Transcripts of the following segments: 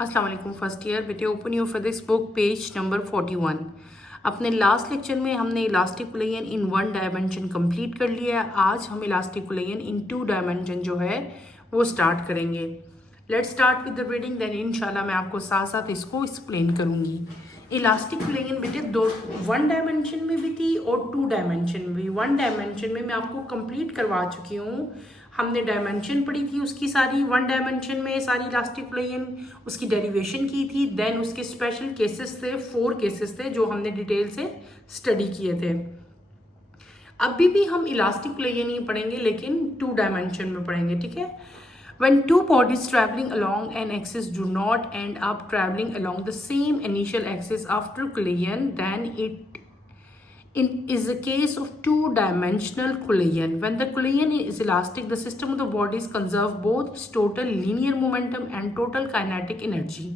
अस्सलाम वालेकुम first year बेटे। Open your physics book page number 41। अपने लास्ट लेक्चर में हमने elastic collision in one dimension complete कर लिया है। आज हम elastic collision in two dimension जो है वो स्टार्ट करेंगे। Let's start with the reading, then इंशाल्लाह मैं आपको साथ साथ इसको एक्सप्लेन करूंगी। इलास्टिक कोलिजन बेटे दो वन डायमेंशन में भी थी और टू डायमेंशन में भी। वन डायमेंशन में मैं आपको कंप्लीट करवा चुकी हूँ, हमने डायमेंशन पढ़ी थी उसकी सारी, वन डायमेंशन में सारी इलास्टिक कोलिजन उसकी डेरिवेशन की थी। देन उसके स्पेशल केसेस थे, 4 केसेस थे जो हमने डिटेल से स्टडी किए थे। अभी भी हम इलास्टिक कोलिजन ही पढ़ेंगे लेकिन टू डायमेंशन में पढ़ेंगे, ठीक है। When two bodies traveling along an axis do not end up traveling along the same initial axis after collision, then it is a case of two-dimensional collision. When the collision is elastic, the system of the bodies conserve both its total linear momentum and total kinetic energy.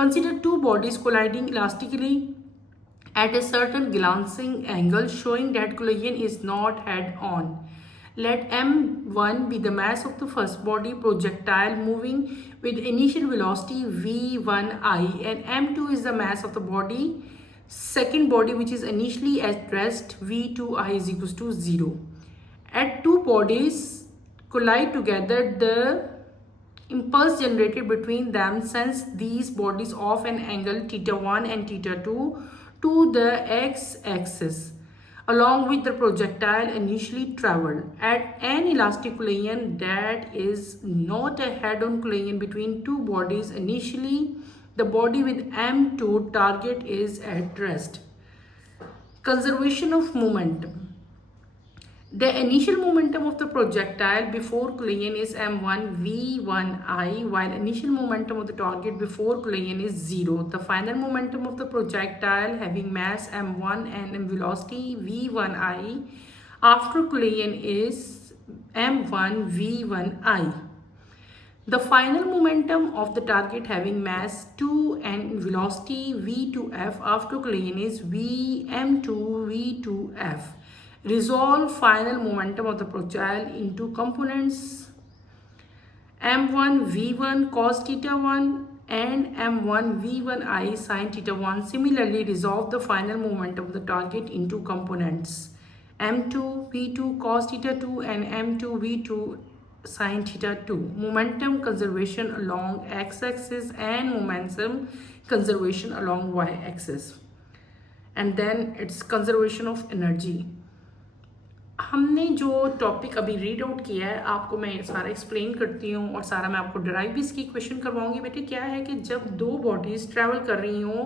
Consider two bodies colliding elastically at a certain glancing angle, showing that collision is not head-on. Let m1 be the mass of the first body projectile moving with initial velocity v1i, and m2 is the mass of the body second body which is initially at rest v2i is equals to 0. At two bodies collide together, the impulse generated between them sends these bodies off an angle θ1 and θ2 to the x-axis along with the projectile initially traveled. At an elastic collision that is not a head-on collision between two bodies, initially the body with m2 target is at rest. Conservation of momentum. The initial momentum of the projectile before collision is m1 v1i, while initial momentum of the target before collision is 0. The final momentum of the projectile having mass m1 and velocity v1i after collision is m1 v1i. The final momentum of the target having mass 2 and velocity v2f after collision is vm2 v2f. Resolve final momentum of the projectile into components m1 v1 cos θ1 and m1 v1i sin θ1. Similarly, resolve the final momentum of the target into components m2 v2 cos θ2 and m2 v2 sin θ2. Momentum conservation along x-axis and momentum conservation along y-axis. And then it's conservation of energy. हमने जो topic अभी read out किया है आपको मैं सारा explain करती हूँ और सारा मैं आपको डराइव भी इसकी क्वेश्चन करवाऊंगी। बेटे क्या है कि जब दो बॉडीज ट्रैवल कर रही हों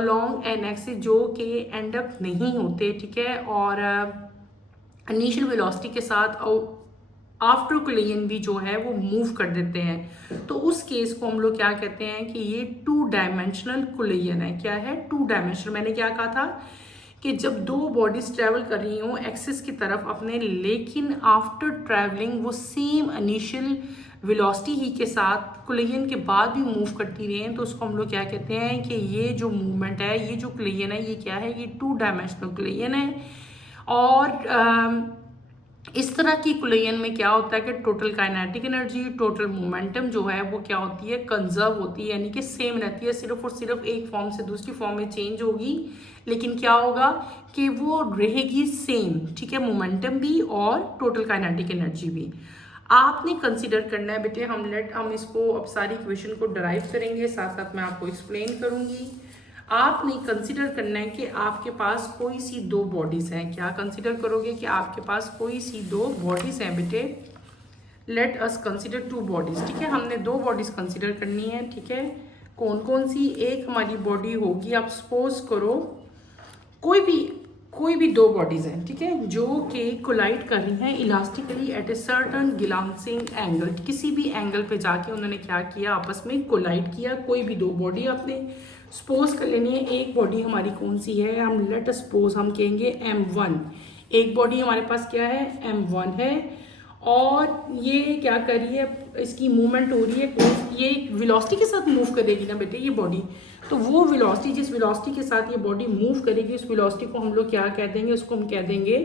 अलोंग एन एक्सिस जो कि एंड अप नहीं होते, ठीक है, और इनिशियल वेलोसिटी के साथ आफ्टर कोलिजन भी जो है वो मूव कर देते हैं, तो उस केस को हम लोग क्या कहते हैं कि ये टू डायमेंशनल कोलिजन है। क्या है? Two dimensional. मैंने क्या कहा था कि जब दो बॉडीज ट्रैवल कर रही हों एक्सिस की तरफ अपने, लेकिन आफ्टर ट्रैवलिंग वो सेम इनिशियल वेलोसिटी ही के साथ कोलिजन के बाद भी मूव करती रही हैं, तो उसको हम लोग क्या कहते हैं कि ये जो मूवमेंट है, ये जो कोलिजन है, ये क्या है? ये टू डायमेंशनल कोलिजन है। और इस तरह की कोलिजन में क्या होता है कि total kinetic energy, total momentum जो है वो क्या होती है? कंजर्व होती है, यानी कि सेम रहती है, सिर्फ और सिर्फ एक फॉर्म से दूसरी फॉर्म में चेंज होगी, लेकिन क्या होगा कि वो रहेगी सेम, ठीक है, मोमेंटम भी और टोटल काइनेटिक एनर्जी भी। आपने कंसीडर करना है बेटे, हम इसको अब सारी इक्वेशन को डराइव करेंगे, साथ साथ मैं आपको एक्सप्लेन करूंगी। आपने कंसीडर करना है कि आपके पास कोई सी दो बॉडीज हैं। क्या कंसीडर करोगे? कि आपके पास कोई सी दो बॉडीज हैं बेटे। Let us consider two bodies, ठीक है, हमने दो बॉडीज कंसीडर करनी है, ठीक है। कौन कौन सी? एक हमारी बॉडी होगी, आप सपोज करो कोई भी दो बॉडीज हैं, ठीक है, जो कि कोलाइड कर रही हैं elastically at a certain glancing angle. किसी भी एंगल पे जाके उन्होंने क्या किया? आपस में कोलाइड किया। कोई भी दो बॉडी आपने सपोज कर लेनी है। एक बॉडी हमारी कौन सी है? हम लेट सपोज हम कहेंगे m1। एक बॉडी हमारे पास क्या है? m1 है, और ये क्या कर रही है? इसकी मूवमेंट हो रही है, ये वेलोसिटी के साथ मूव करेगी ना बेटे ये बॉडी, तो वो वेलोसिटी, जिस वेलोसिटी के साथ ये बॉडी मूव करेगी, उस वेलोसिटी को हम लोग क्या कह देंगे? उसको हम कह देंगे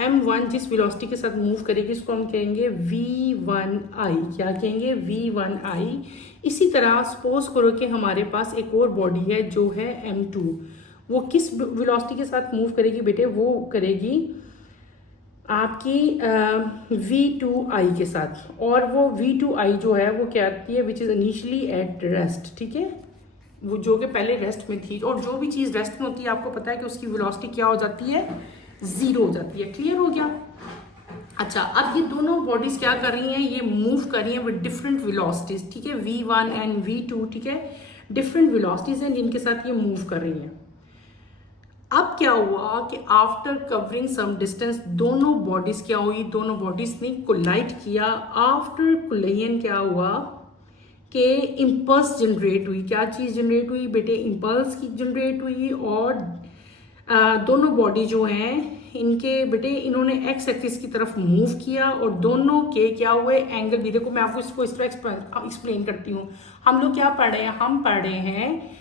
m1 जिस वेलोसिटी के साथ मूव करेगी इसको हम कहेंगे v1i। क्या कहेंगे? v1i। इसी तरह सपोज करो कि हमारे पास एक और बॉडी है जो है m2। वो किस वेलोसिटी के साथ मूव करेगी बेटे? वो करेगी आपकी v2i के साथ। और वो v2i जो है वो क्या आती है? Which is initially at rest. ठीक है, वो जो कि पहले रेस्ट में थी। और जो भी चीज़ रेस्ट में होती है आपको पता है कि उसकी वेलोसिटी क्या हो जाती है? ज़ीरो हो जाती है। क्लियर हो गया? अच्छा, अब ये दोनों बॉडीज क्या कर रही हैं? ये मूव कर रही हैं विद डिफरेंट वेलोसिटीज। ठीक है, v1 एंड v2। ठीक है, डिफरेंट वेलोसिटीज हैं जिनके साथ ये मूव कर रही हैं। अब क्या हुआ कि आफ्टर कवरिंग सम डिस्टेंस दोनों बॉडीज क्या हुई? दोनों बॉडीज ने कोलाइड किया। आफ्टर कोलिजन क्या हुआ कि इम्पल्स जनरेट हुई। क्या चीज़ जनरेट हुई बेटे? इम्पल्स की जनरेट हुई। और दोनों बॉडी जो हैं इनके बेटे इन्होंने एक्स एक्सिस की तरफ मूव किया और दोनों के क्या हुए? एंगल भी। देखो मैं आपको इसको इस तरह एक्सप्लेन करती हूँ। हम लोग क्या पढ़ रहे हैं? हम पढ़ रहे हैं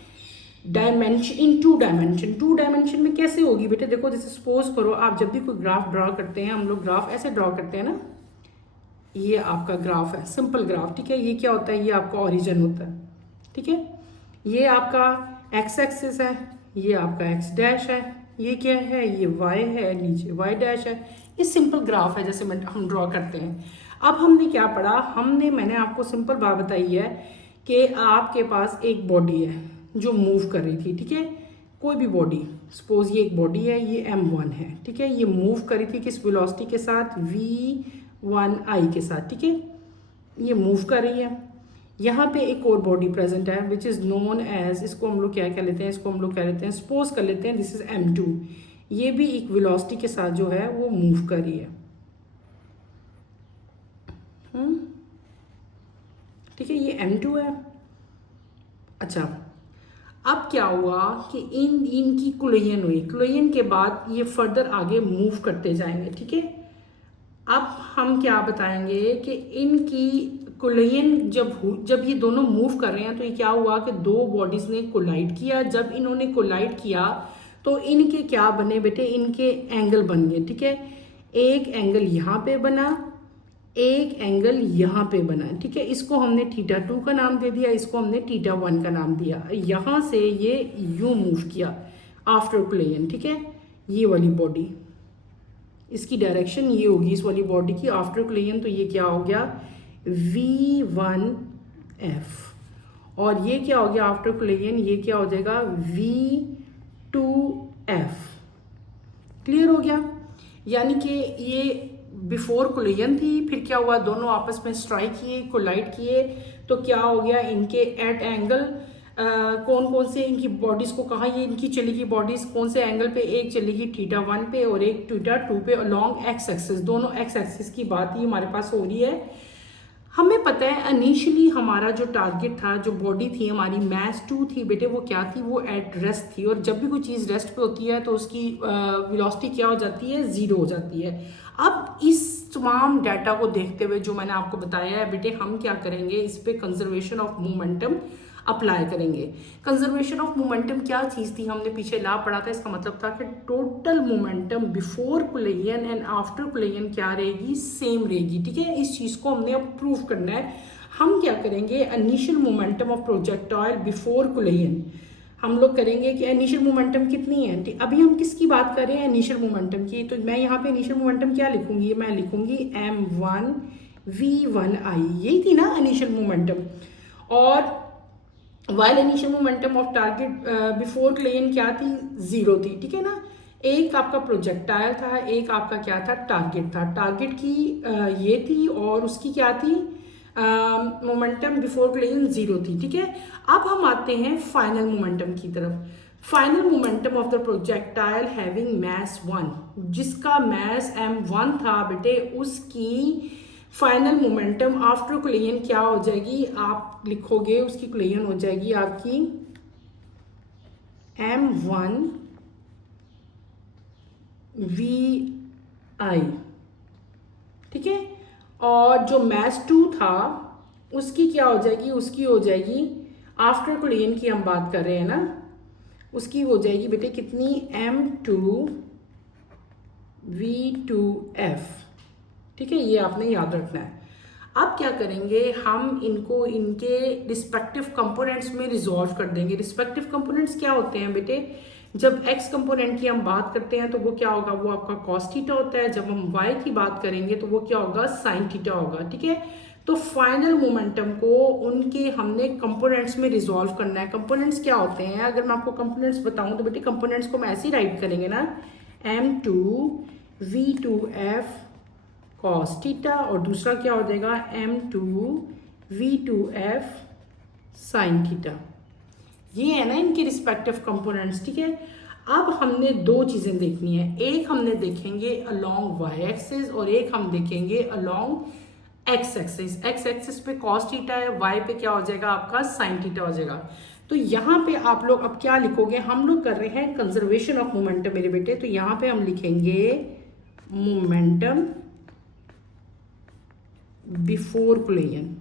dimension in two dimension. Two dimension में कैसे होगी बेटे? देखो जैसे सपोज करो आप जब भी कोई ग्राफ ड्रॉ करते हैं, हम लोग ग्राफ ऐसे ड्रॉ करते हैं ना, ये आपका ग्राफ है, सिंपल ग्राफ। ठीक है, ये क्या होता है? ये आपका ओरिजिन होता है। ठीक है, ये आपका एक्स एक्सिस है, ये आपका एक्स डैश है, ये क्या है? ये वाई है, नीचे वाई डैश है। ये सिंपल ग्राफ है जैसे हम ड्रॉ करते हैं। अब हमने क्या पढ़ा? मैंने आपको सिंपल बात बताई है कि आपके पास एक बॉडी है जो मूव कर रही थी। ठीक है, कोई भी बॉडी, सपोज ये एक बॉडी है, ये m1 है। ठीक है, ये मूव कर रही थी किस वेलोसिटी के साथ? v1i के साथ। ठीक है, ये मूव कर रही है। यहाँ पे एक और बॉडी प्रेजेंट है विच इज़ नोन एज, इसको हम लोग क्या कह लेते हैं? इसको हम लोग कह लेते हैं, सपोज कर लेते हैं दिस इज m2। ये भी एक वेलोसिटी के साथ जो है वो मूव कर रही है। ठीक है, ये m2 है। अच्छा, अब क्या हुआ कि इनकी कोलिजन हुई। कोलिजन के बाद ये फर्दर आगे मूव करते जाएंगे। ठीक है, अब हम क्या बताएंगे कि इनकी कोलिजन जब ये दोनों मूव कर रहे हैं तो ये क्या हुआ कि दो बॉडीज ने कोलाइड किया। जब इन्होंने कोलाइड किया तो इनके क्या बने बेटे? इनके एंगल बन गए। ठीक है, एक एंगल यहाँ पे बना, एक एंगल यहाँ पे बना। ठीक है, इसको हमने θ2 का नाम दे दिया, इसको हमने θ1 का नाम दिया। यहाँ से ये यूं मूव किया आफ्टर कोलिजन। ठीक है, ये वाली बॉडी, इसकी डायरेक्शन ये होगी इस वाली बॉडी की आफ्टर कोलिजन। तो ये क्या हो गया? v1f। और ये क्या हो गया आफ्टर कोलिजन? ये क्या हो जाएगा? v2f। क्लियर हो गया? यानी कि ये बिफोर कोलिजन थी, फिर क्या हुआ? दोनों आपस में स्ट्राइक किए, कोलाइड किए, तो क्या हो गया? इनके एट एंगल कौन कौन से इनकी बॉडीज को कहा ये इनकी चलेगी बॉडीज कौन से एंगल पे? एक चलेगी θ1 पे और एक θ2 पे अलॉन्ग एक्स एक्सिस। दोनों एक्स एक्सिस की बात ही हमारे पास हो रही है। हमें पता है इनिशियली हमारा जो टारगेट था, जो बॉडी थी हमारी, मैस 2 थी बेटे। वो क्या थी? वो एट रेस्ट थी। और जब भी कोई चीज़ रेस्ट पे होती है तो उसकी वेलोसिटी क्या हो जाती है? ज़ीरो हो जाती है। अब इस तमाम डाटा को देखते हुए जो मैंने आपको बताया है बेटे, हम क्या करेंगे? इस पे कंजर्वेशन ऑफ मोमेंटम अप्लाई करेंगे। कंजर्वेशन ऑफ मोमेंटम क्या चीज़ थी? हमने पीछे ला पढ़ा था। इसका मतलब था कि total momentum before collision and after collision क्या रहेगी? सेम रहेगी। ठीक है, इस चीज़ को हमने अब प्रूव करना है। हम क्या करेंगे? Initial momentum of projectile before collision हम लोग करेंगे कि इनिशियल मोमेंटम कितनी है। अभी हम किसकी बात कर रहे हैं? इनिशियल मोमेंटम की। तो मैं यहाँ पे इनिशियल मोमेंटम क्या लिखूंगी? मैं लिखूंगी m1 v1i। यही थी ना इनिशियल मोमेंटम। और while initial momentum of target before collision क्या थी? ज़ीरो थी। ठीक है ना, एक आपका प्रोजेक्टाइल था, एक आपका क्या था? टारगेट था। टारगेट की ये थी और उसकी क्या थी? मोमेंटम बिफोर कोलिजन ज़ीरो थी। ठीक है, अब हम आते हैं फाइनल मोमेंटम की तरफ। Final momentum of the projectile having mass 1, जिसका मैस m1 था बेटे, उसकी फाइनल मोमेंटम आफ्टर कोलिजन क्या हो जाएगी? आप लिखोगे उसकी कोलिजन हो जाएगी आपकी m1 vi। ठीक है, और जो मैस 2 था उसकी क्या हो जाएगी? उसकी हो जाएगी आफ्टर कोलिजन की हम बात कर रहे हैं ना, उसकी हो जाएगी बेटे कितनी? m2 V2F, ठीक है, ये आपने याद रखना है। अब क्या करेंगे, हम इनको इनके रिस्पेक्टिव कंपोनेंट्स में रिजॉल्व कर देंगे। रिस्पेक्टिव कंपोनेंट्स क्या होते हैं बेटे, जब x कंपोनेंट की हम बात करते हैं तो वो क्या होगा, वो आपका cos थीटा होता है। जब हम y की बात करेंगे तो वो क्या होगा, sin थीटा होगा, ठीक है। तो फाइनल मोमेंटम को उनके हमने कंपोनेंट्स में रिजॉल्व करना है। कंपोनेंट्स क्या होते हैं, अगर मैं आपको कंपोनेंट्स बताऊं तो बेटे कंपोनेंट्स को मैं ऐसे ही राइट करेंगे ना, m2v2f cos थीटा, और दूसरा क्या हो जाएगा m2v2f sin थीटा। ये है ना इनके रिस्पेक्टिव कंपोनेंट्स, ठीक है। अब हमने दो चीजें देखनी है, एक हमने देखेंगे अलोंग y एक्सिस और एक हम देखेंगे along x axis. x axis पे cos थीटा है, y पे क्या हो जाएगा आपका sin थीटा हो जाएगा। तो यहाँ पे आप लोग अब क्या लिखोगे, हम लोग कर रहे हैं कंजर्वेशन ऑफ मोमेंटम मेरे बेटे, तो यहाँ पे हम लिखेंगे momentum before collision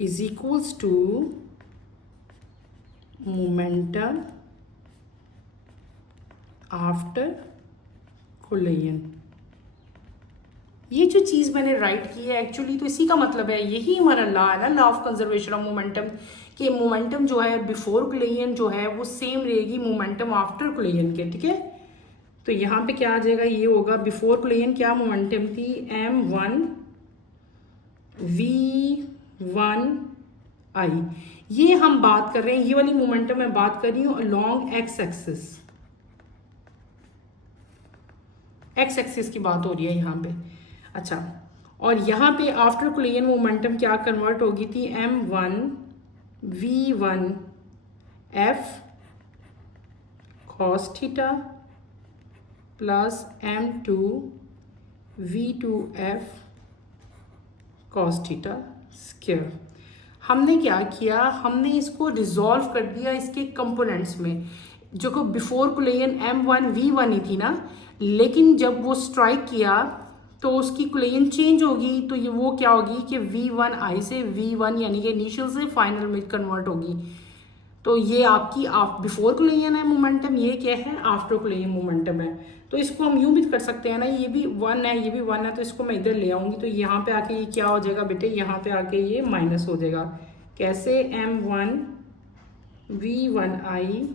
is equals to momentum after collision। ये जो चीज़ मैंने राइट की है एक्चुअली तो इसी का मतलब है, यही हमारा लॉ है ना, law of conservation of momentum, कि मोमेंटम जो है बिफोर कोलिजन जो है वो सेम रहेगी मोमेंटम आफ्टर कोलिजन के, ठीक है। तो यहाँ पे क्या आ जाएगा, ये होगा बिफोर कोलिजन क्या मोमेंटम थी, m1v1i। ये हम बात कर रहे हैं, ये वाली मोमेंटम मैं बात कर रही हूँ along x axis, x axis की बात हो रही है यहाँ पे। अच्छा, और यहाँ पे आफ्टर कोलिजन मोमेंटम क्या कन्वर्ट होगी थी, m1v1f cos theta plus m2v2f cos theta square. हमने क्या किया, हमने इसको रिजॉल्व कर दिया इसके कंपोनेंट्स में। जो को बिफोर कोलिजन m1v1 ही थी ना, लेकिन जब वो स्ट्राइक किया तो उसकी कोलिजन चेंज होगी, तो ये वो क्या होगी कि v1i से v1 यानी कि इनिशियल से फाइनल में कन्वर्ट होगी। तो ये आपकी बिफोर कोलिजन है मोमेंटम, ये क्या है आफ्टर कोलिजन मोमेंटम है। तो इसको हम यूं भी कर सकते हैं ना, ये भी 1 है ये भी 1 है, तो इसको मैं इधर ले आऊंगी तो यहाँ पे आके ये क्या हो जाएगा बेटे, यहाँ पे आके ये माइनस हो जाएगा। कैसे, m1v1i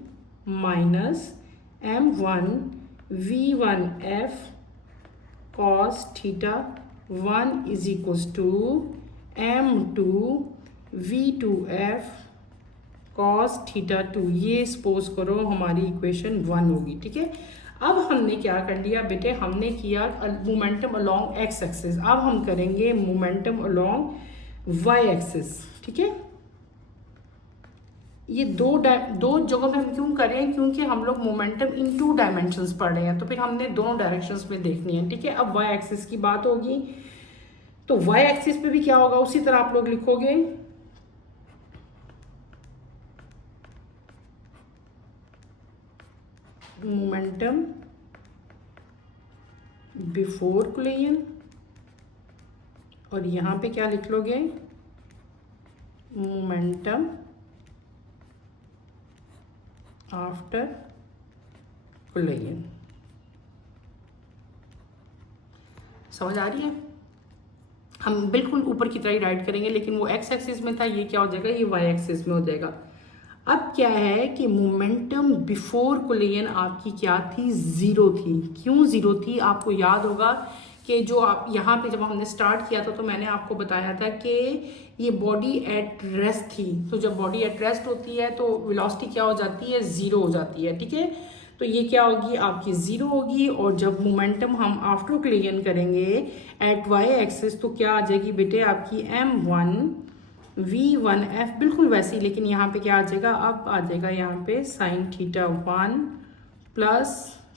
minus m1v1f cos theta 1 is equals to m2v2f cos theta 2। ये सपोज करो हमारी इक्वेशन 1 होगी, ठीक है। अब हमने क्या कर लिया बेटे, हमने किया मोमेंटम अलोंग एक्स एक्सिस, अब हम करेंगे मोमेंटम अलोंग वाई एक्सिस, ठीक है। ये दो जगहों पे हम क्यों करें, क्योंकि हम लोग मोमेंटम इन 2 डायमेंशंस पढ़ रहे हैं, तो फिर हमने दोनों डायरेक्शंस में देखनी है, ठीक है। अब वाई एक्सिस की बात होगी, तो वाई एक्सिस पे भी क्या होगा, उसी तरह आप लोग लिखोगे मोमेंटम बिफोर कोलिजन, और यहाँ पे क्या लिख लोगे, मोमेंटम आफ्टर कोलिजन। समझ आ रही है, हम बिल्कुल ऊपर की तरह ही राइट करेंगे, लेकिन वो एक्स एक्सिस में था, ये क्या हो जाएगा, ये वाई एक्सिस में हो जाएगा। अब क्या है कि मोमेंटम बिफोर कोलिजन आपकी क्या थी, 0 थी। क्यों 0 थी, आपको याद होगा कि जो आप यहाँ पे जब हमने स्टार्ट किया था तो मैंने आपको बताया था कि ये बॉडी एट रेस्ट थी। तो जब बॉडी एट रेस्ट होती है तो वेलोसिटी क्या हो जाती है, 0 हो जाती है, ठीक है। तो ये क्या होगी आपकी 0 होगी, और जब मोमेंटम हम आफ्टर कोलिजन करेंगे एट वाई एक्सिस तो क्या आ जाएगी बेटे आपकी m1v1f बिल्कुल वैसी, लेकिन यहाँ पे क्या आ जाएगा, अब आ जाएगा यहाँ पे sine theta 1 plus,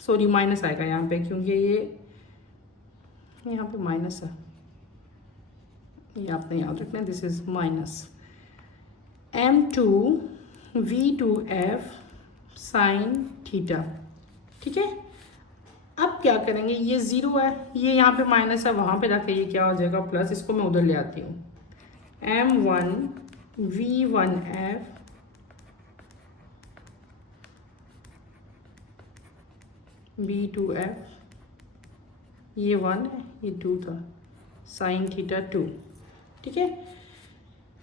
sorry minus आएगा यहाँ पे, क्योंकि ये यहाँ पे माइनस है, ये आपने याद रखना है, this is minus m2v2f sine theta, ठीक है। अब क्या करेंगे, ये 0 है, ये यहाँ पे माइनस है, वहाँ पे जाके ये क्या हो जाएगा प्लस, इसको मैं उधर ले आती हूँ, m1v1f V2F, ये 1 है, ये 2 था, साइन थीटा 2, ठीक है।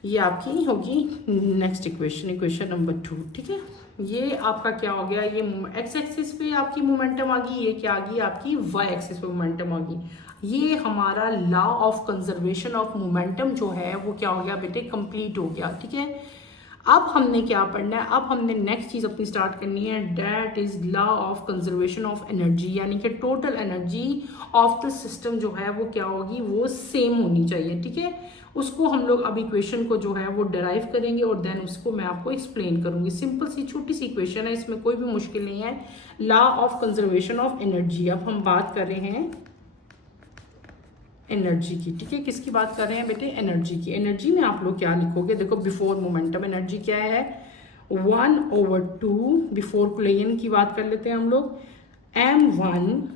ये आपकी होगी नेक्स्ट इक्वेशन, इक्वेशन नंबर 2, ठीक है। ये आपका क्या हो गया, ये एक्स एक्सिस पे आपकी मोमेंटम आ गई, ये क्या आ गई आपकी वाई एक्सिस पे मोमेंटम आ गई। ये हमारा law of conservation of momentum जो है वो क्या हो गया बेटे, कंप्लीट हो गया, ठीक है। अब हमने क्या पढ़ना है, अब हमने नेक्स्ट चीज अपनी स्टार्ट करनी है, that is law of conservation of energy, यानी कि total energy of the system जो है वो क्या होगी, वो सेम होनी चाहिए, ठीक है। उसको हम लोग अब इक्वेशन को जो है वो डिराइव करेंगे और देन उसको मैं आपको एक्सप्लेन करूंगी। सिंपल सी छोटी सी इक्वेशन है, इसमें कोई भी मुश्किल नहीं है। Law of conservation of energy, अब हम बात कर रहे हैं एनर्जी की, ठीक है। किसकी बात कर रहे हैं बेटे, एनर्जी की। एनर्जी में आप लोग क्या लिखोगे, देखो बिफोर मोमेंटम एनर्जी क्या है, 1/2, बिफोर कुलेयन की बात कर लेते हैं हम लोग, m1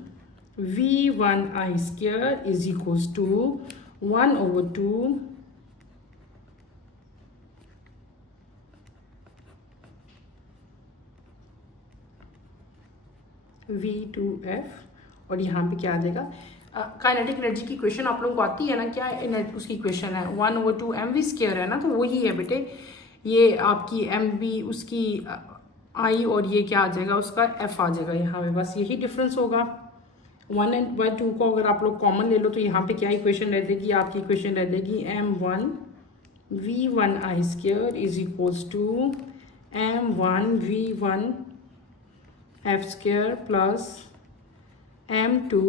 v1i² is equals to 1/2 v2f, और यहाँ पे क्या आ जाएगा, काइनेटिक एनर्जी की इक्वेशन आप लोगों को आती है ना, क्या उसकी इक्वेशन है 1/2 mv² है ना, तो वही है बेटे, ये आपकी mv उसकी i और ये क्या आ जाएगा उसका f आ जाएगा यहाँ पे, बस यही डिफरेंस होगा। 1/2 को अगर आप लोग कॉमन ले लो तो यहाँ पे क्या इक्वेशन रह जाएगी, आपकी इक्वेशन रह जाएगी m1 v1i² is equals to m1 v1f² plus m2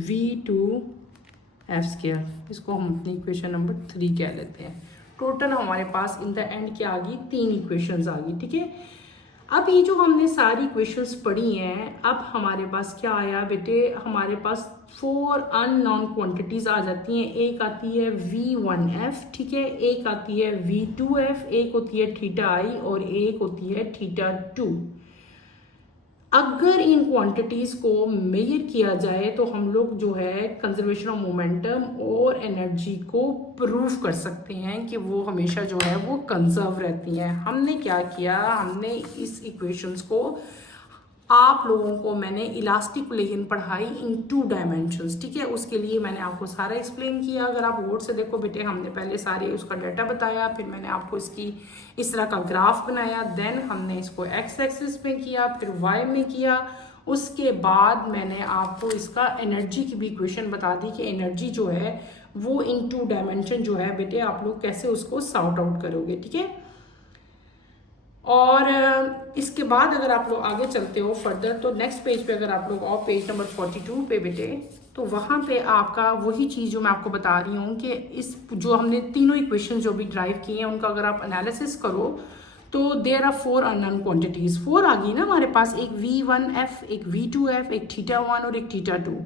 v2f²। इसको हम अपनी इक्वेशन नंबर 3 कह लेते हैं। टोटल हमारे पास इन द एंड क्या आ गई, 3 इक्वेशंस आ गई, ठीक है। अब ये जो हमने सारी इक्वेशंस पढ़ी हैं, अब हमारे पास क्या आया बेटे, हमारे पास 4 अननोन क्वांटिटीज आ जाती हैं। एक आती है v1f, ठीक है, एक आती है v2f, एक होती है थीटा i और एक होती है थीटा 2। अगर इन क्वांटिटीज को मेजर किया जाए तो हम लोग जो है कंजर्वेशन ऑफ मोमेंटम और एनर्जी को प्रूव कर सकते हैं कि वो हमेशा जो है वो कंजर्व रहती हैं। हमने क्या किया, हमने इस इक्वेशंस को आप लोगों को मैंने इलास्टिक कुलेयन पढ़ाई इन 2 डायमेंशंस, ठीक है। उसके लिए मैंने आपको सारा एक्सप्लेन किया। अगर आप बोर्ड से देखो बेटे, हमने पहले सारे उसका डाटा बताया, फिर मैंने आपको इसकी इस तरह का ग्राफ बनाया, देन हमने इसको एक्स एक्सिस में किया, फिर वाई में किया, उसके बाद मैंने आपको इसका एनर्जी की भी इक्वेशन बता दी कि एनर्जी जो है वो इन 2 डायमेंशन जो है बेटे आप लोग कैसे उसको सॉर्ट आउट करोगे, ठीक है। और इसके बाद अगर आप लोग आगे चलते हो फर्दर, तो नेक्स्ट पेज पे अगर आप लोग और पेज नंबर 42 पे बेटे, तो वहाँ पे आपका वही चीज़ जो मैं आपको बता रही हूँ कि इस जो हमने तीनों इक्वेशन जो भी ड्राइव की हैं उनका अगर आप एनालिसिस करो तो देयर आर 4 अननोन क्वांटिटीज। 4 आ गई ना हमारे पास, एक v1f, एक v2f, एक θ1 और एक θ2।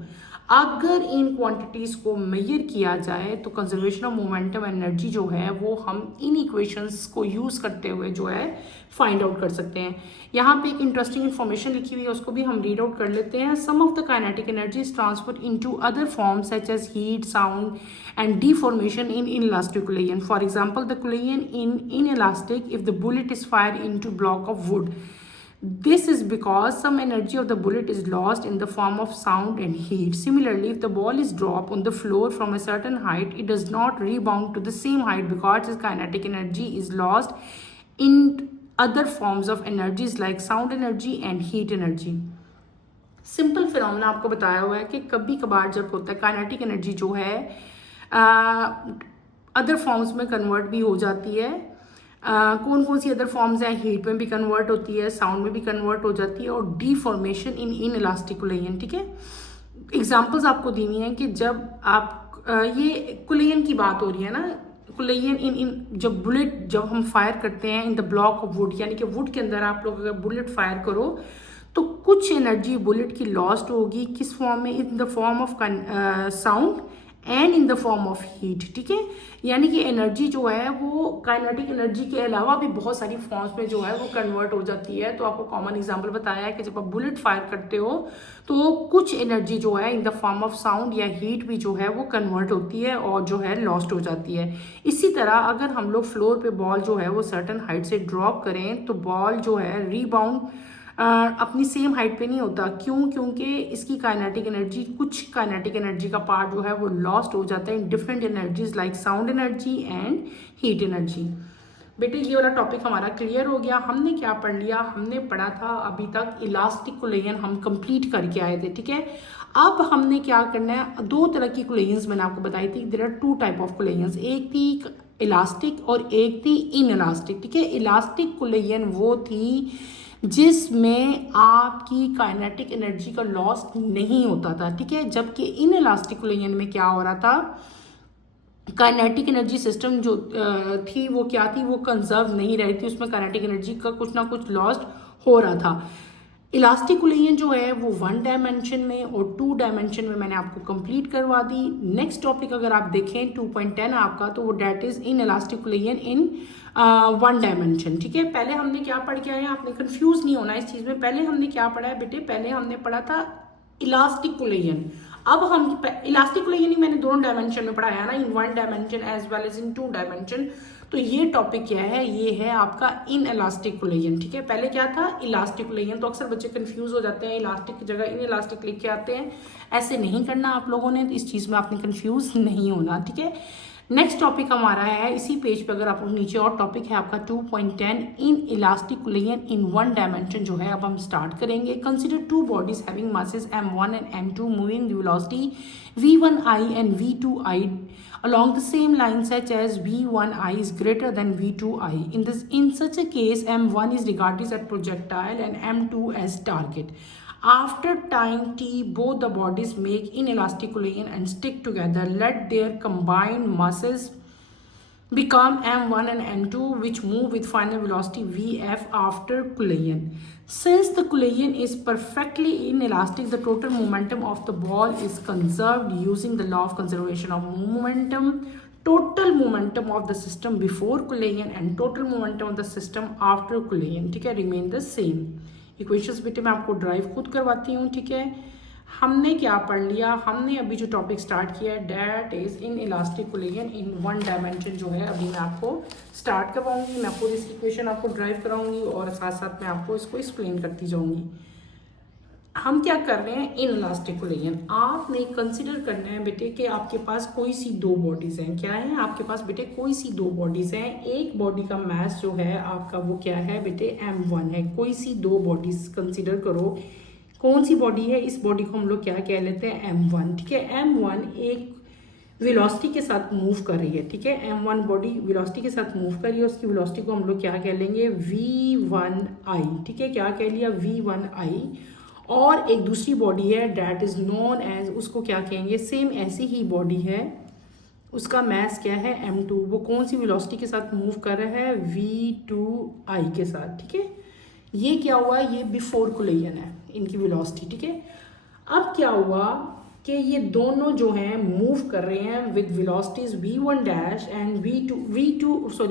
अगर इन क्वांटिटीज को मेजर किया जाए तो कंजर्वेशन ऑफ मोमेंटम एनर्जी जो है वो हम इन इक्वेशंस को यूज करते हुए जो है फाइंड आउट कर सकते हैं। यहाँ पे एक इंटरेस्टिंग इन्फॉर्मेशन लिखी हुई है, उसको भी हम रीड आउट कर लेते हैं। Sum of the kinetic energy is transferred into other forms such as heat, sound and deformation in inelastic collision. For example the collision in inelastic if the bullet is fired into block of wood. This is because some energy of the bullet is lost in the form of sound and heat. Similarly, if the ball is dropped on the floor from a certain height, it does not rebound to the same height because its kinetic energy is lost in other forms of energies like sound energy and heat energy. Simple phenomena आपको बताया हुआ है कि कभी कभार जब होता है काइनेटिक एनर्जी जो है अदर फॉर्म्स में कन्वर्ट भी हो जाती है। कौन कौन सी अदर फॉर्म्स हैं, हीट में भी कन्वर्ट होती है, साउंड में भी कन्वर्ट हो जाती है, और डीफॉर्मेशन इन इलास्टिक कुलेयन, ठीक है। एग्जांपल्स आपको देनी है कि जब आप ये कुलेयन की बात हो रही है ना, कुलेयन इन जब बुलेट जब हम फायर करते हैं in the block of would, यानी कि वुड के अंदर आप लोग अगर बुलेट फायर करो तो कुछ एनर्जी बुलेट की लॉस्ट होगी, किस फॉर्म में, in the form of sound and in the form of heat, ठीक है। यानी कि एनर्जी जो है वो काइनेटिक एनर्जी के अलावा भी बहुत सारी फॉर्म्स में जो है वो कन्वर्ट हो जाती है। तो आपको कॉमन एग्जांपल बताया है कि जब आप बुलेट फायर करते हो तो कुछ एनर्जी जो है in the form of sound या हीट भी जो है वो कन्वर्ट होती है और जो है लॉस्ट हो जाती है। इसी तरह अगर हम लोग फ्लोर पे बॉल जो है वो सर्टन हाइट से ड्रॉप करें तो बॉल जो है रीबाउंड अपनी सेम हाइट पे नहीं होता। क्यों? क्योंकि इसकी काइनेटिक एनर्जी, कुछ काइनेटिक एनर्जी का पार्ट जो है वो लॉस्ट हो जाता है in different energies like sound energy and heat energy. बेटे ये वाला टॉपिक हमारा क्लियर हो गया। हमने क्या पढ़ लिया? हमने पढ़ा था अभी तक इलास्टिक कोलेजन हम कंप्लीट करके आए थे, ठीक है। अब हमने क्या करना है, दो तरह की कोलेजन्स मैंने आपको बताई थी। There are two type of collisions, एक थी इलास्टिक और एक थी इन इलास्टिक, ठीक है। इलास्टिक कोलेजन वो थी जिसमें आपकी काइनेटिक एनर्जी का लॉस नहीं होता था, ठीक है। जबकि इन इलास्टिक कोलेजन में क्या हो रहा था, काइनेटिक एनर्जी सिस्टम जो थी वो क्या थी, वो कंजर्व नहीं रही थी, उसमें काइनेटिक एनर्जी का कुछ ना कुछ लॉस्ट हो रहा था। इलास्टिक कोलेजन जो है वो 1 डायमेंशन में और 2 डायमेंशन में मैंने आपको कंप्लीट करवा दी। नेक्स्ट टॉपिक अगर आप देखें 2.10 आपका, तो वो that is in elastic collision in 1 dimension, ठीक है। पहले हमने क्या पढ़ के आए हैं, आपने कंफ्यूज नहीं होना इस चीज में। पहले हमने क्या पढ़ा है बेटे, पहले हमने पढ़ा था इलास्टिक कोलेजन। अब हम इलास्टिक कोलेजन ही मैंने दोनों डायमेंशन में पढ़ाया ना, in 1 dimension as well as in 2 dimension. तो ये टॉपिक क्या है, ये है आपका इन इलास्टिक कोलेजन, ठीक है। पहले क्या था, इलास्टिक कोलेजन। तो अक्सर बच्चे कंफ्यूज हो जाते हैं, इलास्टिक की जगह इन इलास्टिक लिख के आते हैं। ऐसे नहीं करना आप लोगों ने, इस चीज में आपने कंफ्यूज नहीं होना, ठीक है। नेक्स्ट टॉपिक हमारा है इसी पेज पे, अगर आप नीचे और टॉपिक है आपका 2.10 इन इलास्टिक कोलेजन इन 1 डायमेंशन जो है अब हम स्टार्ट करेंगे। Consider two bodies having masses m1 and m2 moving the velocity v1i and v2i along the same line such as v1i is greater than v2i. In such a case, m1 is regarded as projectile and m2 as target. After time t, both the bodies make inelastic collision and stick together. Let their combined masses become m1 and m2, which move with final velocity vf after collision. Since the collision is perfectly inelastic, the total momentum of the ball is conserved using the law of conservation of momentum. Total momentum of the system before collision and total momentum of the system after collision, ठीक है, remain the same. Equations बेटे मैं आपको drive खुद करवाती हूँ, ठीक है। हमने क्या पढ़ लिया, हमने अभी जो टॉपिक स्टार्ट किया है that is in elastic collision in 1 dimension जो है अभी मैं आपको स्टार्ट करवाऊंगी। मैं पूरी इस इक्वेशन आपको ड्राइव कराऊंगी और साथ साथ मैं आपको इसको एक्सप्लेन करती जाऊंगी। हम क्या कर रहे हैं, इन इलास्टिक कोलेजन आपने कंसिडर करना है बेटे कि आपके पास कोई सी दो बॉडीज हैं। क्या है आपके पास बेटे, कोई सी दो बॉडीज हैं। एक बॉडी का मास जो है आपका वो क्या है बेटे, m1 है। कोई सी दो बॉडीज कंसिडर करो, कौन सी बॉडी है, इस बॉडी को हम लोग क्या कह लेते हैं, m1, ठीक है। m1 एक वेलोसिटी के साथ मूव कर रही है, ठीक है। m1 बॉडी वेलोसिटी के साथ मूव कर रही है, उसकी वेलोसिटी को हम लोग क्या कह लेंगे, v1i, ठीक है। क्या कह लिया, v1i। और एक दूसरी बॉडी है डेट इज नोन एज, उसको क्या कहेंगे, सेम ऐसी ही बॉडी है, उसका मास क्या है, m2। वो कौन सी वेलोसिटी के साथ मूव कर रहा है, v2i के साथ, ठीक है। ये क्या हुआ, ये बिफोर कोलेजन है इनकी वेलोसिटी, ठीक है। अब क्या हुआ कि ये दोनों जो हैं मूव कर रहे हैं with velocities v1 dash and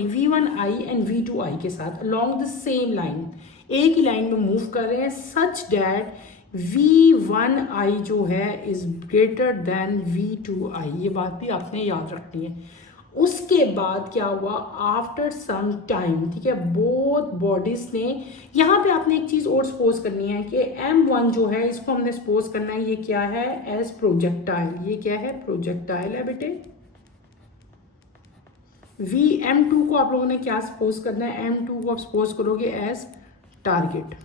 v1i and v2i के साथ अलोंग द सेम लाइन, एक ही लाइन में मूव कर रहे हैं सच डैट v1i जो है इज ग्रेटर देन v2i। ये बात भी आपने याद रखनी है। उसके बाद क्या हुआ, आफ्टर सम टाइम, ठीक है, बोथ बॉडीज ने, यहाँ पे आपने एक चीज और सपोज करनी है कि m1 जो है इसको हमने सपोज करना है, ये क्या है, एज प्रोजेक्टाइल। ये क्या है, प्रोजेक्टाइल है बेटे। m2 को आप लोगों ने क्या सपोज करना है, m2 को आप सपोज करोगे एज टारगेट,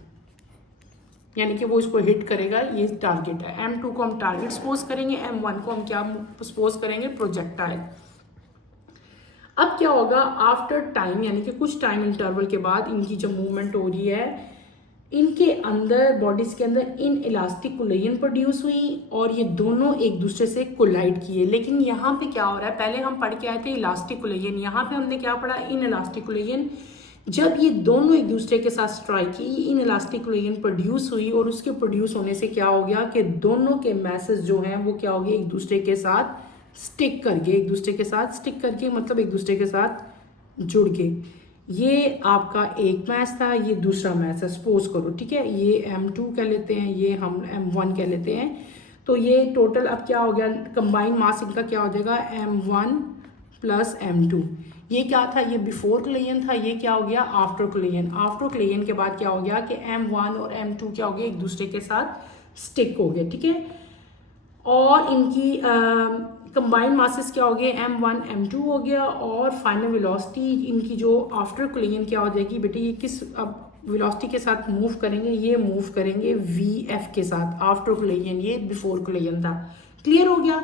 यानी कि वो इसको हिट करेगा, ये टारगेट है। m2 को हम टारगेट सपोज करेंगे, m1 को हम क्या सपोज करेंगे, प्रोजेक्टाइल। अब क्या होगा, आफ्टर टाइम यानी कि कुछ टाइम इंटरवल के बाद इनकी जब मूवमेंट हो रही है, इनके अंदर बॉडीज के अंदर इन इलास्टिक कोलेजन प्रोड्यूस हुई और ये दोनों एक दूसरे से कोलाइड किए। लेकिन यहाँ पे क्या हो रहा है, पहले हम पढ़ के आए थे इलास्टिक कोलेजन, यहाँ पे हमने क्या पढ़ा, इन इलास्टिक कोलेजन। जब ये दोनों एक दूसरे के साथ स्ट्राइक की, इन इलास्टिक कोलेजन प्रोड्यूस हुई और उसके प्रोड्यूस होने से क्या हो गया कि दोनों के मैसेज जो हैं वो क्या हो गए, एक दूसरे के साथ स्टिक करके, एक दूसरे के साथ स्टिक करके मतलब एक दूसरे के साथ जुड़ के। ये आपका एक मैच था, ये दूसरा मैच है, सपोज करो, ठीक है। ये m2 कह लेते हैं, ये हम m1 कह लेते हैं। तो ये टोटल अब क्या हो गया, कंबाइन मास इनका क्या हो जाएगा, m1 प्लस m2। ये क्या था, ये बिफोर कोलिजन था, ये क्या हो गया आफ्टर कोलिजन। आफ्टर कोलिजन के बाद क्या हो गया कि m1 और m2 क्या हो गया, एक दूसरे के साथ स्टिक हो गए, ठीक है। और इनकी कंबाइंड मासेस क्या हो गए, m1 m2 हो गया। और फाइनल वेलोसिटी इनकी जो आफ्टर कोलिजन क्या हो जाएगी बेटे, ये किस अब वेलोसिटी के साथ मूव करेंगे, ये मूव करेंगे vf के साथ आफ्टर कोलिजन, ये बिफोर कोलिजन था। क्लियर हो गया।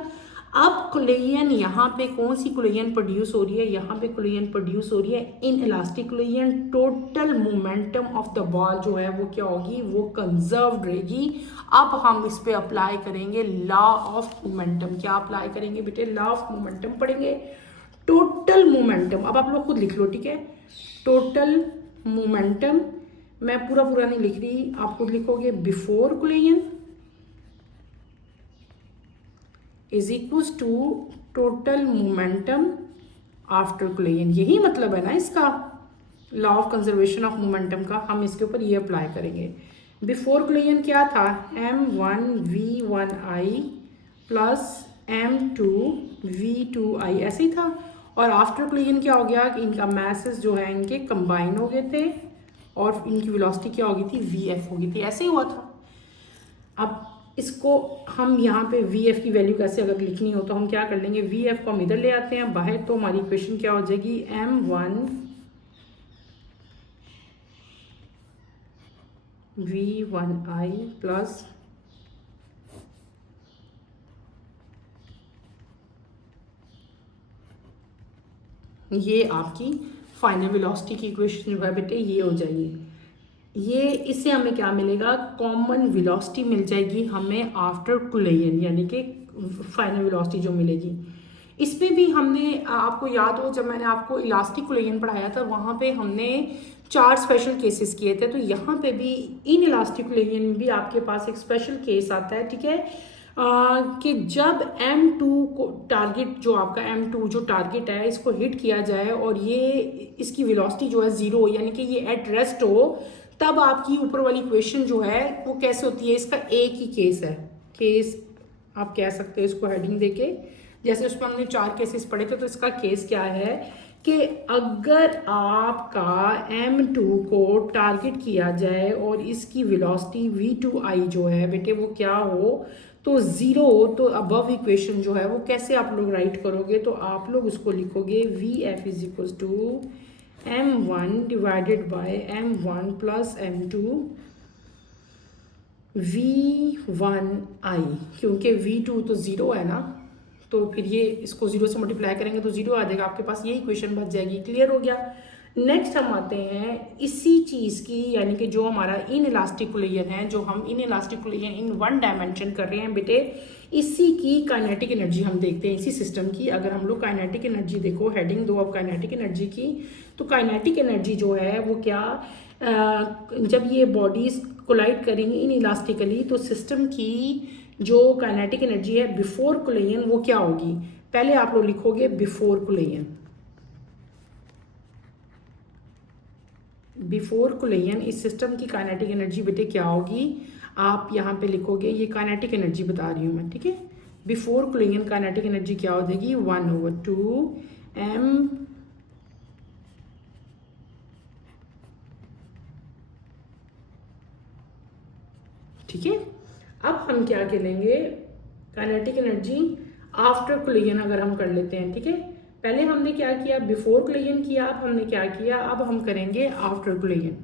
अब कोलिजन यहाँ पे कौन सी कोलिजन प्रोड्यूस हो रही है, यहाँ पे कोलिजन प्रोड्यूस हो रही है in elastic collision. Total momentum of the ball जो है वो क्या होगी, वो कंजर्व्ड रहेगी। अब हम इस पे अप्लाई करेंगे लॉ ऑफ मोमेंटम। क्या अप्लाई करेंगे बेटे, लॉ ऑफ मोमेंटम पढ़ेंगे। टोटल मोमेंटम, अब आप लोग खुद लिख लो, ठीक है। टोटल मोमेंटम, मैं पूरा नहीं लिख रही, आप खुद लिखोगे before collision is equals to total momentum after collision. यही मतलब है ना इसका, law of conservation of momentum का। हम इसके ऊपर ये अप्लाई करेंगे। बिफोर कोलिजन क्या था, m1v1i प्लस m2 v2i, ऐसे ही था। और आफ्टर कोलिजन क्या हो गया कि इनका मैसेस जो है इनके कंबाइन हो गए थे और इनकी वेलोसिटी क्या हो गई थी, vf हो गई थी। ऐसे ही हुआ था। अब इसको हम यहाँ पे vf की वैल्यू कैसे अगर लिखनी हो तो हम क्या कर लेंगे, vf को हम इधर ले आते हैं बाहर, तो हमारी इक्वेशन क्या हो जाएगी, m1 v1i प्लस ये आपकी फाइनल वेलोसिटी की इक्वेशन जो है बेटे ये हो जाएगी। ये इससे हमें क्या मिलेगा, कॉमन वेलोसिटी मिल जाएगी हमें आफ्टर कोलिजन, यानी कि फाइनल वेलोसिटी जो मिलेगी। इसमें भी हमने, आपको याद हो जब मैंने आपको इलास्टिक कोलिजन पढ़ाया था वहाँ पे हमने 4 स्पेशल केसेस किए थे। तो यहाँ पे भी इन इलास्टिक कोलिजन में भी आपके पास एक स्पेशल केस आता है, ठीक है, कि जब m2 को टारगेट, जो आपका m2 जो टारगेट है इसको हिट किया जाए और ये इसकी वेलोसिटी जो है 0 यानी कि ये एट रेस्ट हो, तब आपकी ऊपर वाली इक्वेशन जो है वो कैसे होती है। इसका एक ही केस है, केस आप कह सकते हो इसको हेडिंग देके, जैसे उसमें हमने 4 केसेस पढ़े थे। तो इसका केस क्या है कि अगर आपका m2 को टारगेट किया जाए और इसकी वेलोसिटी v2i जो है बेटे वो क्या हो, तो 0 हो, तो अबव इक्वेशन जो है वो कैसे आप लोग राइट करोगे, तो आप लोग उसको लिखोगे vf is equal to m1 divided by m1 plus m2 v1i, क्योंकि v2 तो 0 है ना, तो फिर ये इसको 0 से मल्टीप्लाई करेंगे तो 0 आ जाएगा, आपके पास ये इक्वेशन बच जाएगी। क्लियर हो गया। नेक्स्ट हम आते हैं इसी चीज़ की, यानी कि जो हमारा इन इलास्टिक कोलिजन है, जो हम in elastic collision in 1 dimension कर रहे हैं बेटे, इसी की काइनेटिक एनर्जी हम देखते हैं, इसी सिस्टम की। अगर हम लोग काइनेटिक एनर्जी देखो, हेडिंग दो अब काइनेटिक एनर्जी की, तो काइनेटिक एनर्जी जो है वो क्या, जब ये बॉडीज कोलाइड करेंगी इन इलास्टिकली, तो सिस्टम की जो काइनेटिक एनर्जी है बिफोर कोलिजन वो क्या होगी। पहले आप लोग लिखोगे बिफोर कोलिजन, बिफोर कोलिजन इस सिस्टम की काइनेटिक एनर्जी बेटे क्या होगी, आप यहाँ पे लिखोगे, ये काइनेटिक एनर्जी बता रही हूँ मैं, ठीक है। बिफोर कोलिजन काइनेटिक एनर्जी क्या हो जाएगी, 1/2m ठीक है। अब हम क्या करेंगे, काइनेटिक एनर्जी आफ्टर कोलिजन अगर हम कर लेते हैं, ठीक है। पहले हमने क्या किया, बिफोर कोलिजन किया, अब हमने क्या किया, अब हम करेंगे after collision.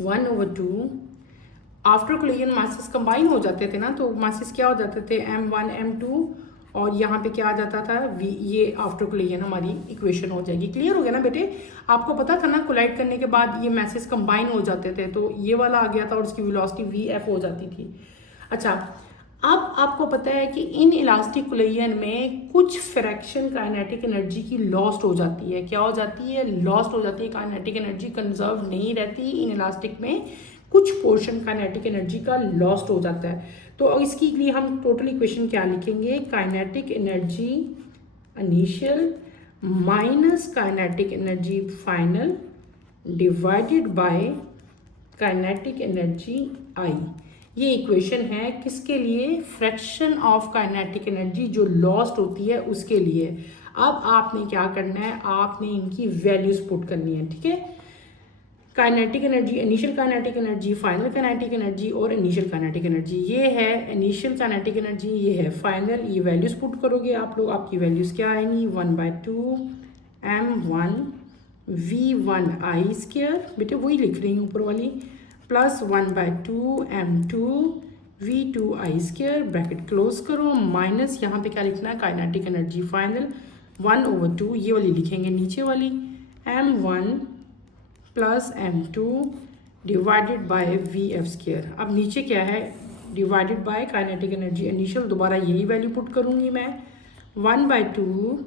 One over two after collision masses combine हो जाते थे ना, तो मासेस क्या हो जाते थे, m1 m2, और यहाँ पे क्या आ जाता था v, ये आफ्टर कोलिजन हमारी इक्वेशन हो जाएगी। क्लियर हो गया ना बेटे, आपको पता था ना कोलाइड करने के बाद ये मैसेज कंबाइन हो जाते थे, तो ये वाला आ गया था और उसकी वेलोसिटी vf हो जाती थी। अच्छा, अब आपको पता है कि इन इलास्टिक कोलिजन में कुछ फ्रैक्शन काइनेटिक एनर्जी की लॉस्ट हो जाती है। क्या हो जाती है, लॉस्ट हो जाती है, काइनेटिक एनर्जी कंजर्व नहीं रहती इन इलास्टिक में, कुछ पोर्शन काइनेटिक एनर्जी का लॉस्ट हो जाता है। तो इसके लिए हम टोटल इक्वेशन क्या लिखेंगे, kinetic energy initial minus kinetic energy final divided by kinetic energy i. ये इक्वेशन है किसके लिए? फ्रैक्शन ऑफ काइनेटिक एनर्जी जो लॉस्ट होती है उसके लिए। अब आपने क्या करना है, आपने इनकी वैल्यूज पुट करनी है, ठीक है। Kinetic energy, initial kinetic energy, final kinetic energy और इनिशियल काइनेटिक एनर्जी। ये है इनिशियल काइनेटिक एनर्जी, ये है फाइनल। ये वैल्यूज पुट करोगे आप लोग, आपकी वैल्यूज क्या आएंगी? 1/2 m1 v1 स्क्वायर, बेटे वही लिख रही हूँ ऊपर वाली, plus 1/2 m2 v2 square, bracket close करो, माइनस यहाँ पे क्या लिखना है? काइनेटिक एनर्जी फाइनल 1/2, ये वाली लिखेंगे नीचे वाली, m1 plus m2 divided by vf square. अब नीचे क्या है? Divided by kinetic energy initial, दोबारा यही वैल्यू पुट करूँगी मैं, 1/2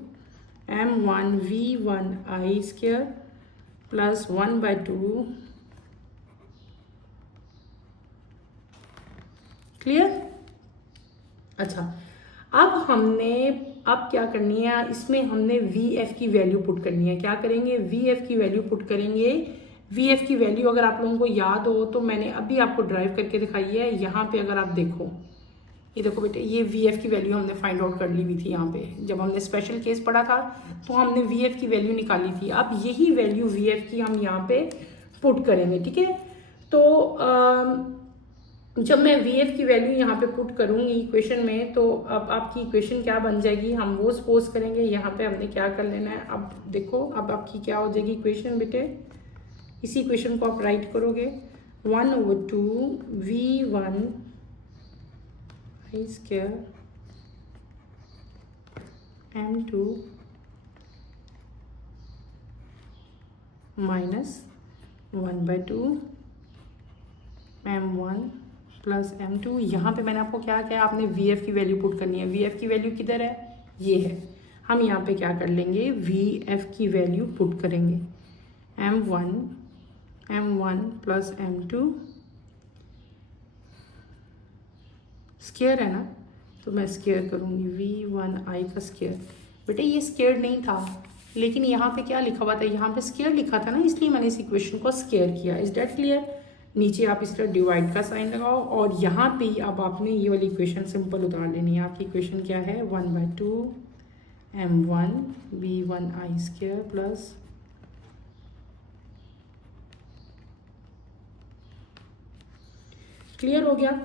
m1 v1 square plus 1/2। Clear? अच्छा, अब क्या करनी है, इसमें हमने Vf की वैल्यू पुट करनी है। क्या करेंगे? Vf की वैल्यू पुट करेंगे। Vf की वैल्यू अगर आप लोगों को याद हो तो मैंने अभी आपको ड्राइव करके दिखाई है। यहाँ पे अगर आप देखो, ये देखो बेटे, ये Vf की वैल्यू हमने फाइंड आउट कर ली हुई थी। यहाँ पे जब हमने स्पेशल केस पढ़ा था तो हमने Vf की वैल्यू निकाली थी। अब यही वैल्यू Vf की हम यहाँ पे पुट करेंगे, ठीक है। तो जब मैं Vf की वैल्यू यहाँ पे पुट करूँगी इक्वेशन में, तो अब आपकी इक्वेशन क्या बन जाएगी, हम वो सपोज करेंगे। यहाँ पे हमने क्या कर लेना है, अब देखो, अब आपकी क्या हो जाएगी इक्वेशन बेटे, इसी इक्वेशन को आप राइट करोगे, 1/2 v1 square m2 minus 1/2 m1 plus m2। यहाँ पे मैंने आपको क्या किया, आपने Vf की वैल्यू पुट करनी है। Vf की वैल्यू किधर है? ये है। हम यहाँ पे क्या कर लेंगे, Vf की वैल्यू पुट करेंगे, m1 प्लस m2 स्क्वायर है ना, तो मैं स्क्वायर करूँगी v1 का स्क्वायर। बेटे ये स्क्वायर नहीं था, लेकिन यहाँ पे क्या लिखा हुआ था, यहाँ पे स्क्वायर लिखा था ना, इसलिए मैंने इस इक्वेशन को स्क्वायर किया। Is that clear? नीचे आप इसका डिवाइड का साइन लगाओ और यहाँ पे अब आपने ये वाली इक्वेशन सिंपल उतार लेनी है। आपकी इक्वेशन क्या है? 1/2 m1 v1 square plus clear हो गया?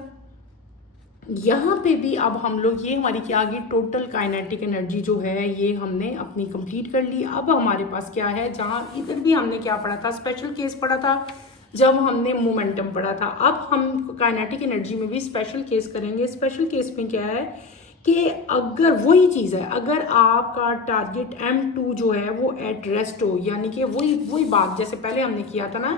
यहाँ पे भी अब हम लोग, ये हमारी क्या आ गई, टोटल काइनेटिक एनर्जी जो है ये हमने अपनी कंप्लीट कर ली। अब हमारे पास क्या है, जहाँ इधर भी हमने क्या पढ़ा था, स्पेशल केस पढ़ा था जब हमने मोमेंटम पढ़ा था। अब हम काइनेटिक एनर्जी में भी स्पेशल केस करेंगे। स्पेशल केस में क्या है कि अगर वही चीज़ है, अगर आपका टारगेट m2 जो है वो एट रेस्ट हो, यानी कि वही बात जैसे पहले हमने किया था ना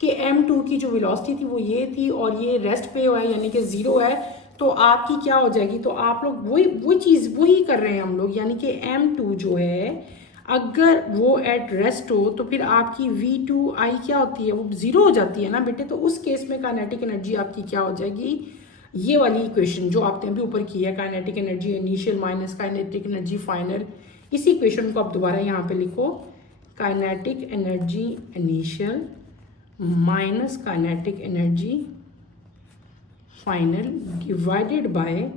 कि m2 की जो वेलोसिटी थी वो ये थी और ये रेस्ट पे है यानी कि 0 है, तो आपकी क्या हो जाएगी, तो आप लोग वही चीज़ वही कर रहे हैं हम लोग, यानी कि m2 जो है अगर वो एट रेस्ट हो तो फिर आपकी v2 क्या होती है, वो 0 हो जाती है ना बेटे। तो उस केस में काइनेटिक एनर्जी आपकी क्या हो जाएगी, ये वाली इक्वेशन जो आपने अभी ऊपर की है, kinetic energy initial minus kinetic energy final, इसी इक्वेशन को आप दोबारा यहाँ पे लिखो, kinetic energy initial minus kinetic energy final divided bye,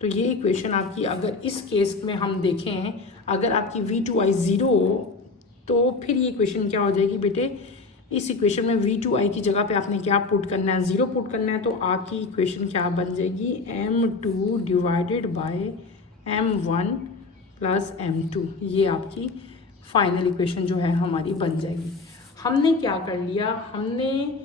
तो ये इक्वेशन आपकी, अगर इस केस में हम देखें, अगर आपकी v2 0 हो तो फिर ये इक्वेशन क्या हो जाएगी बेटे, इस इक्वेशन में v2 की जगह पे आपने क्या पुट करना है, 0 पुट करना है। तो आपकी इक्वेशन क्या बन जाएगी, m2 divided by m1 plus m2। ये आपकी फाइनल इक्वेशन जो है हमारी बन जाएगी। हमने क्या कर लिया, हमने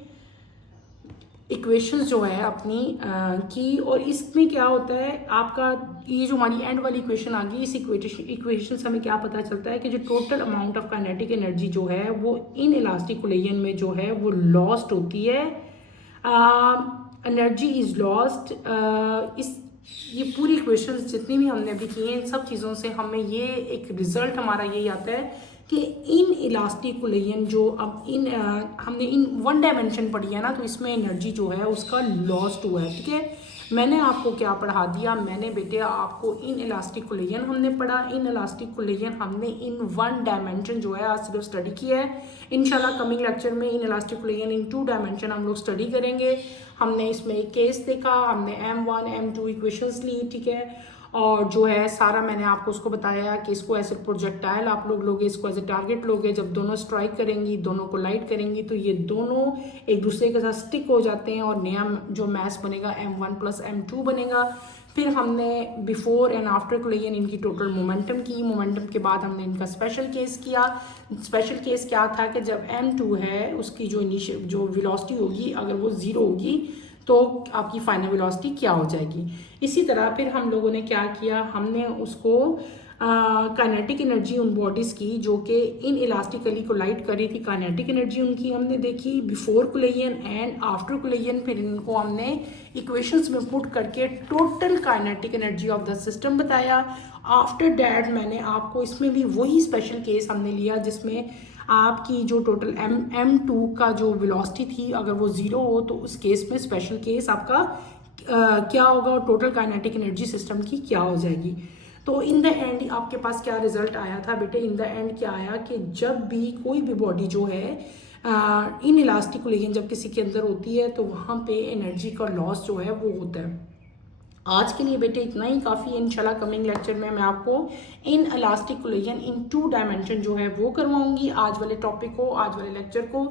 इक्वेशंस जो है अपनी की, और इसमें क्या होता है आपका, ये जो हमारी एंड वाली इक्वेशन आ गई, इस इक्वेशन से हमें क्या पता चलता है कि जो total amount of kinetic energy जो है वो इन इलास्टिक कोलिजन में जो है वो लॉस्ट होती है, एनर्जी इज लॉस्ट। ये पूरी इक्वेशंस जितनी भी हमने अभी की हैं, इन सब चीज़ों से हमें ये एक रिजल्ट हमारा यही आता है कि इन इलास्टिक कोलिजन जो अब हमने इन वन डायमेंशन पढ़ी है ना, तो इसमें एनर्जी जो है उसका लॉस्ट हुआ है, ठीक है। मैंने आपको क्या पढ़ा दिया, मैंने बेटे आपको इन इलास्टिक कोलिजन हमने पढ़ा, इन इलास्टिक कोलिजन हमने इन वन डायमेंशन जो है आज सिर्फ स्टडी किया है। इंशाल्लाह कमिंग लेक्चर में inelastic collision in two dimension हम लोग स्टडी करेंगे। हमने इसमें एक केस देखा, हमने M1 M2 इक्वेशंस ली, ठीक है, और जो है सारा मैंने आपको उसको बताया कि इसको ऐसे प्रोजेक्टाइल आप लोग लोगे, इसको एज ए टारगेट लोगे, जब दोनों स्ट्राइक करेंगी, दोनों को लाइट करेंगी तो ये दोनों एक दूसरे के साथ स्टिक हो जाते हैं और नया जो मैस बनेगा M1 + M2 बनेगा। फिर हमने बिफोर एंड आफ्टर कोलिजन इनकी टोटल मोमेंटम की, मोमेंटम के बाद हमने इनका स्पेशल केस किया। स्पेशल केस क्या था कि जब M2 है उसकी जो इनिशियल जो वेलोसिटी होगी अगर वो 0 होगी तो आपकी फाइनल वेलोसिटी क्या हो जाएगी। इसी तरह फिर हम लोगों ने क्या किया, हमने उसको काइनेटिक एनर्जी उन बॉडीज़ की जो कि इन इलास्टिकली कोलाइड कर रही थी, काइनेटिक एनर्जी उनकी हमने देखी before collision and after collision. फिर इनको हमने इक्वेशंस में पुट करके total kinetic energy of the system बताया। आफ्टर डैट मैंने आपको इसमें भी वही स्पेशल केस हमने लिया जिसमें आपकी जो टोटल M2 का जो वेलोसिटी थी अगर वो 0 हो तो उस केस में स्पेशल केस आपका क्या होगा और टोटल काइनेटिक एनर्जी सिस्टम की क्या हो जाएगी। तो इन द एंड आपके पास क्या रिजल्ट आया था बेटे, इन द एंड क्या आया कि जब भी कोई भी बॉडी जो है इन इलास्टिक कोलिजन जब किसी के अंदर होती है तो वहाँ पे एनर्जी का लॉस जो है वो होता है। आज के लिए बेटे इतना ही काफ़ी है। इंशाल्लाह कमिंग लेक्चर में मैं आपको inelastic collision in two dimension जो है वो करवाऊंगी। आज वाले टॉपिक को, आज वाले लेक्चर को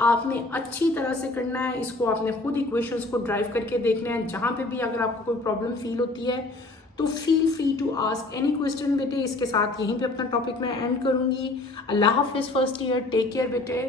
आपने अच्छी तरह से करना है। इसको आपने खुद इक्वेशंस को ड्राइव करके देखना है। जहाँ पे भी अगर आपको कोई प्रॉब्लम फील होती है तो feel free to ask any question बेटे। इसके साथ यहीं पे अपना टॉपिक मैं एंड करूँगी। अल्लाह हाफिज़ फर्स्ट ईयर, टेक केयर बेटे।